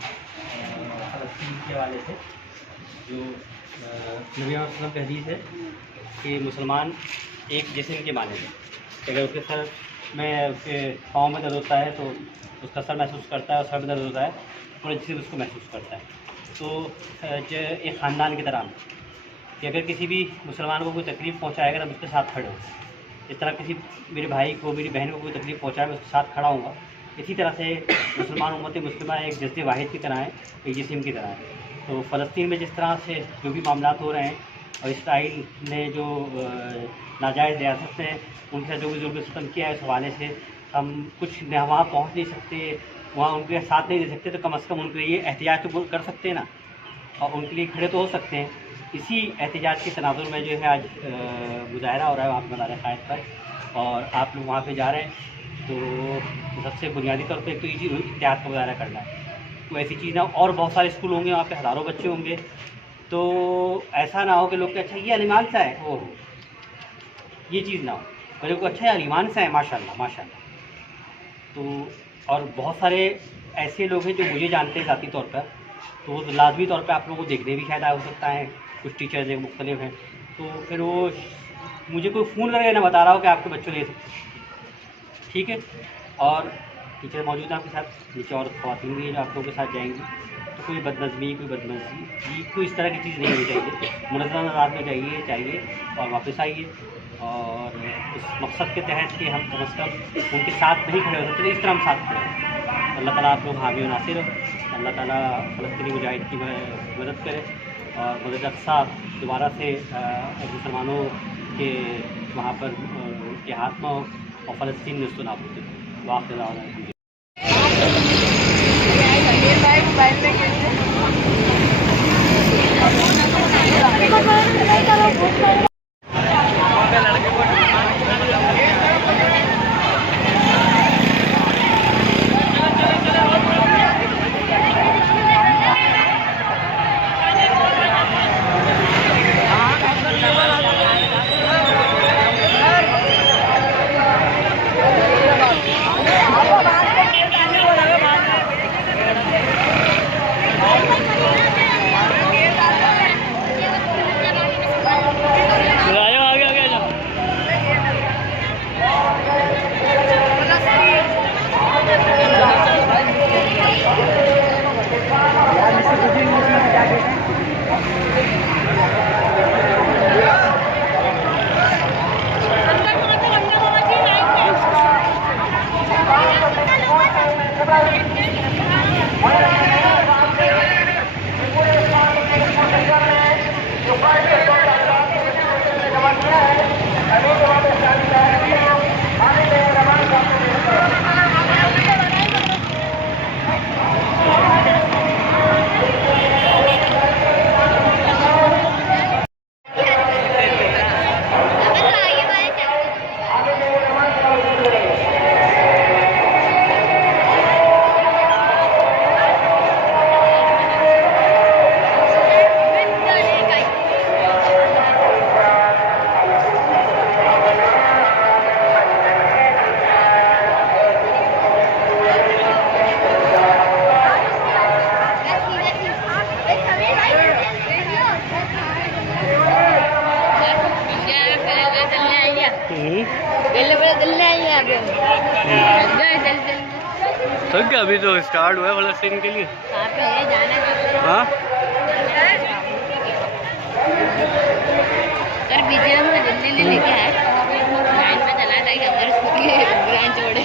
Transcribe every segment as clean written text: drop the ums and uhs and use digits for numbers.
फ़लस्तीन के हवाले से जो नबी वसल्लम की हदीस है कि मुसलमान एक जिस्म के माने हैं। अगर उसके सर में, उसके पाँव में दर्द होता है तो उसका सर महसूस करता है, और सर में दर्द होता है पूरा जिस्म उसको महसूस करता है। तो जो एक ख़ानदान की तरह कि अगर किसी भी मुसलमान को कोई तकलीफ़ पहुँचाएगा तो मैं उसके साथ खड़े हूँ। इस तरह किसी मेरे भाई को, मेरी बहन को कोई तकलीफ़ पहुँचाए मैं उसके साथ खड़ा हूँगा। इसी तरह से मुसलमान उम्मत मुस्लिमा एक जज़्बे वाहिद की तरह है, एक जिस्म की तरह है। तो फ़लस्तीन में जिस तरह से जो भी मामलात हो रहे हैं और इसराइल ने जो नाजायज़ रियासत से उनके साथ जो भी जुल्म सितम किया है, उस हवाले से हम कुछ वहाँ पहुँच नहीं सकते, वहाँ उनके साथ नहीं दे सकते, तो कम अज़ कम उनके लिए एहतियात तो कर सकते हैं ना, और उनके लिए खड़े तो हो सकते हैं। इसी एहतिजाज के तनाज़ुर में जो है आज मुज़ाहरा हो रहा है वहाँ पर मज़ार क़ायद पर, और आप लोग वहाँ पे जा रहे हैं। तो सबसे बुनियादी तौर पे एक तो ये चीज़ इत्तेहाद का मुज़ाहरा करना है। तो ऐसी चीज़ ना, और बहुत सारे स्कूल होंगे वहाँ पे, हज़ारों बच्चे होंगे, तो ऐसा ना हो कि लोग अच्छा ये अलीमान सा है, ओह ये चीज़ ना हो, मेरे को अच्छा है अलीमान सा है, माशाल्लाह माशाल्लाह। तो और बहुत सारे ऐसे लोग हैं जो मुझे जानते हैं ज़ाती तौर पर, तो वो लाजमी तौर पे आप लोगों को देखने भी शायद आ हो सकता है, कुछ टीचर्स हैं मुख्तलिफ हैं, तो फिर वो मुझे कोई फ़ोन करके ना बता रहा हो कि आपके बच्चों ले सकते, ठीक है। और टीचर मौजूद हैं आपके साथ, नीचे और ख़वातीन भी हैं जो आप लोगों के साथ जाएंगी। तो कोई बदनज़मी, कोई बदमज़ी, कोई इस तरह की चीज़ नहीं होनी चाहिए। मुनज़्ज़म अंदाज़ में चाहिए और वापस आइए। और इस मकसद के तहत कि हम कम अज़ कम उनके साथ नहीं खड़े हो सकते, इस तरह हम साथ खड़े हों। अल्लाह ताला आप लोग हामी व नासिर हो। अल्लाह ताला फ़लस्तीनी मुजाहिद की मदद करे और मस्जिद अक़सा दोबारा से मुसलमानों के वहाँ पर के हाथ में हो और फ़लस्तीन में उसको नाबूद हो। वाक़िअ तो क्या अभी तो स्टार्ट हुआ है फ़लस्तीन के लिए। हाँ सर बीजेपी में दिल्ली लेके आए, लाइन में चला था कि अगर उसकी ग्रांड छोड़े।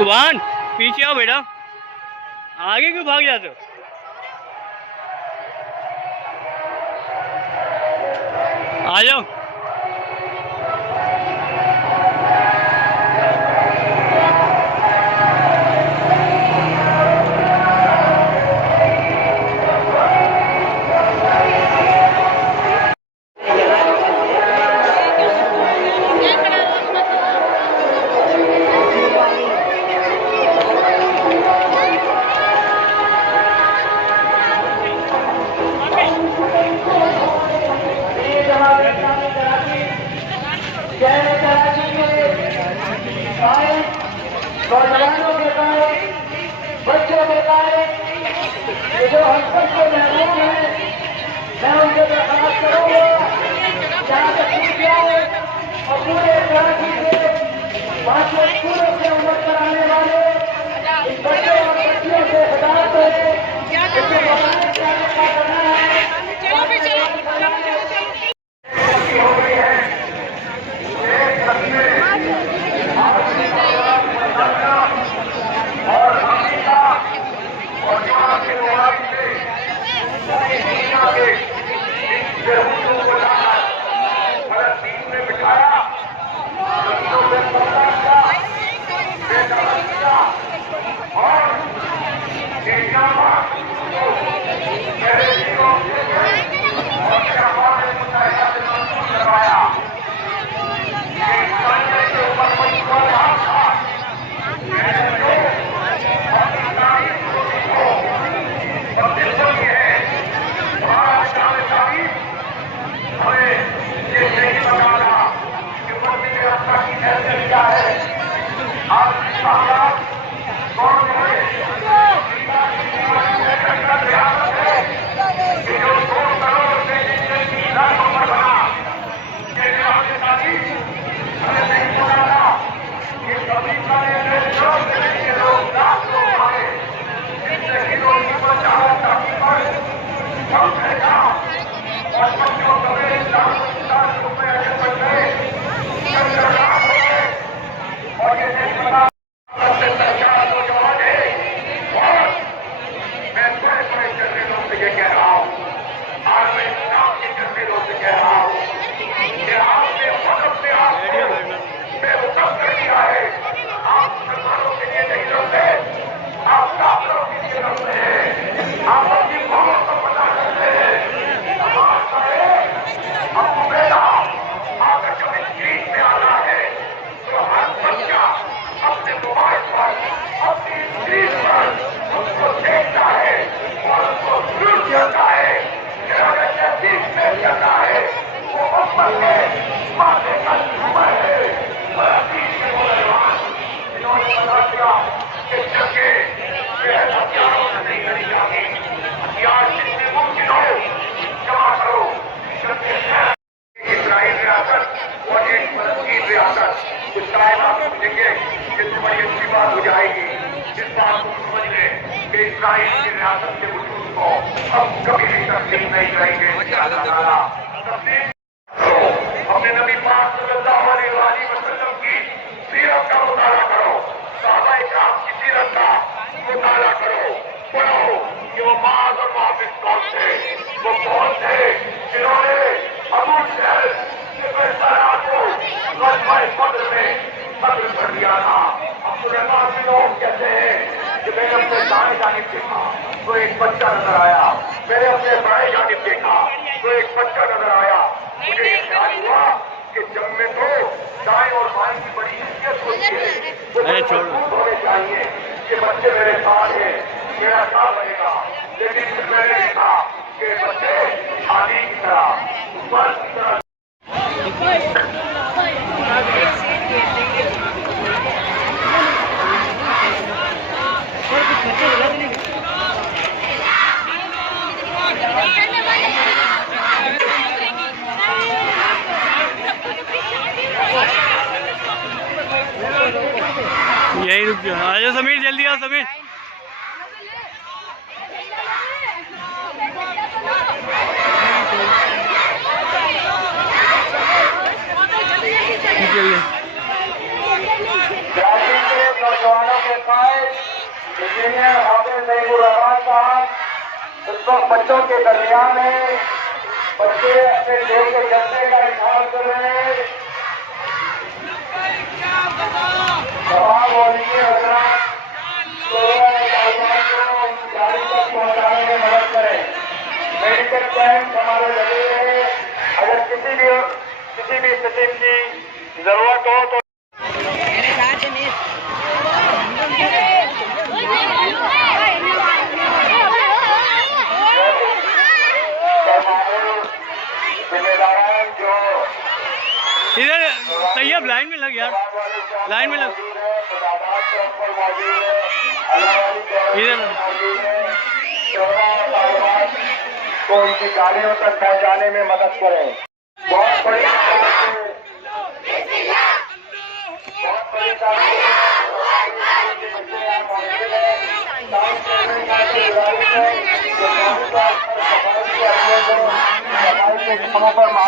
सुभान पीछे आओ बेटा, आगे क्यों भाग जाते हो। आ जाओ। कि जो हम सबके महबूब हैं, मैं उनसे दरख्वास्त करूंगा जहाँ तक छूट जाए और पूरे कराची से 500 स्कूलों से उम्र कराने वाले इन बच्चों और बच्चियों से हिदायत करें जिसको बताने क्या करना है। हो गई है एक सपने और हकीका और जवाब के जवाब से दुनिया के बेहूदों को लाना फलस्तीन में बिठाया, जमीनों पे कब्जा किया, बेदखल किया और इस्लामाबाद को पहले दिनों और अक़वाम मुत्तहिदा से मंजूर करवाया। ये इंसानियत के ऊपर कोई प्रभाव था, मैंने जो अपनी तारीफ को तब्दील की है, आज तारीफ हमें ये नहीं बताना कि मस्जिद अक़सा की हैसियत क्या है, आज इसका हालात कौन है, कि जो 2 करोड़ से की लाखों पर बना, ये तारीफ हमें नहीं बताना कि कभी के लोग लाख लोग आए, जिससे किलोमीटर पर चावल ताकि पर हम भेजा और बच्चों सवेरे 450 रुपये अगर बच गए, लाभ हो गए और ये नहीं पता सरकार को जवाब दे। और मैं बड़े बड़े जर्नलों से ये कह रहा हूँ, आज मैं इस्लाम के जर्नलों से कह रहा हूँ कि आपने मदद से आपको बेवकूफ कर दिया है। आप मुसलमानों के लिए नहीं लड़ते, आप काफिरों के लिए लड़ते हैं, आप अपनी कौमों को पता करते हैं। आपको बेटा अगर जब स्क्रीन में आना है तो हर बच्चा अपने मोबाइल पर अपनी स्क्रीन पर उसको देखता है और उसको सुन जाता है कि अगर तहजीब में करना है वो उम्मत है, माथे का उम्र है। इन्होंने बता दिया कि जंगे बेहद हथियारों से नहीं करी जाती, हथियार जितने मुमकिन हो जमा करो। इस्राइल रियासत और एक फलस्तीन रियासत इस टाइम आप समझेंगे, जिससे बड़ी अच्छी बात हो जाएगी। जिस बात को समझ लें कि इस्राइल की रियासत के वजूद को हम कभी भी तस्लीम नहीं करेंगे। अपने नबी पाक सल्लल्लाहु अलैहि वसल्लम की सीरत का मुताला करो, सहाबा इकराम की सीरत का मुताला करो, पढ़ो कि वो बाज और वापिस कौन थे। वो कौन थे जिन्होंने अबू जहल के बेसहारा को गज़वा बद्र में कत्ल कर दिया था। अब्दुर्रहमान बिन औफ कहते हैं कि मैंने अपने दाएं जानिब देखा तो एक बच्चा नजर आया, मैंने अपने बाएं जानिब देखा तो एक बच्चा नजर आया। मुझे ये ख्याल हुआ कि जब में तो दाएं और बाएं की बड़ी हैसियत होती है, तो महसूस होने चाहिए कि बच्चे मेरे साथ हैं, मेरा क्या बनेगा। लेकिन फिर मैंने देखा कि बच्चे आदि की तरह ऊपर की तरह यही रुक जाओ। आ जाओ समीर, जल्दी आओ समीर। कराची के नौजवानों के कायद इंजीनियर हाफिज महबूब रहमान साहब इस वक्त बच्चों के दरमियान है। बच्चे अपने देश के जज्बे का इजहार कर रहे हैं। तमाम मौलवी हज़रात को गाड़ी तक पहुंचाने में मदद करें। मेडिकल कैंप हमारे लगे हैं, अगर किसी भी किस्म की जरूरत हो तो जिम्मेदारान जो इधर सही है, लाइन में लग यार, लाइन में लग इधर। को उनकी गाड़ियों तक पहुंचाने में मदद करें। बहुत बड़ी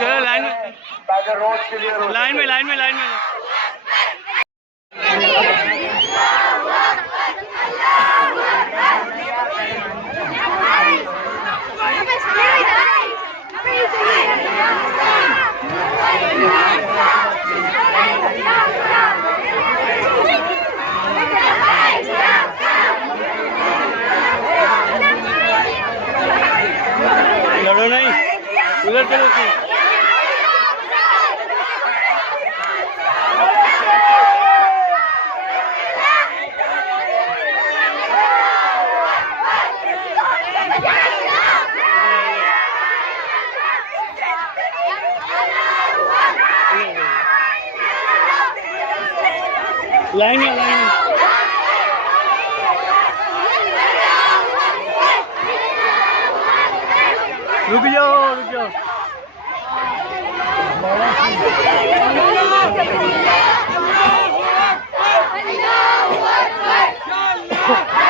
चलो लाइन में ताकि रोज के लिए लाइन में लाइन में लाइन में लड़ो नहीं, उधर चलो तू। लाइन में लाइन में रुक जाओ रुक जाओ। अल्लाहू अकबर।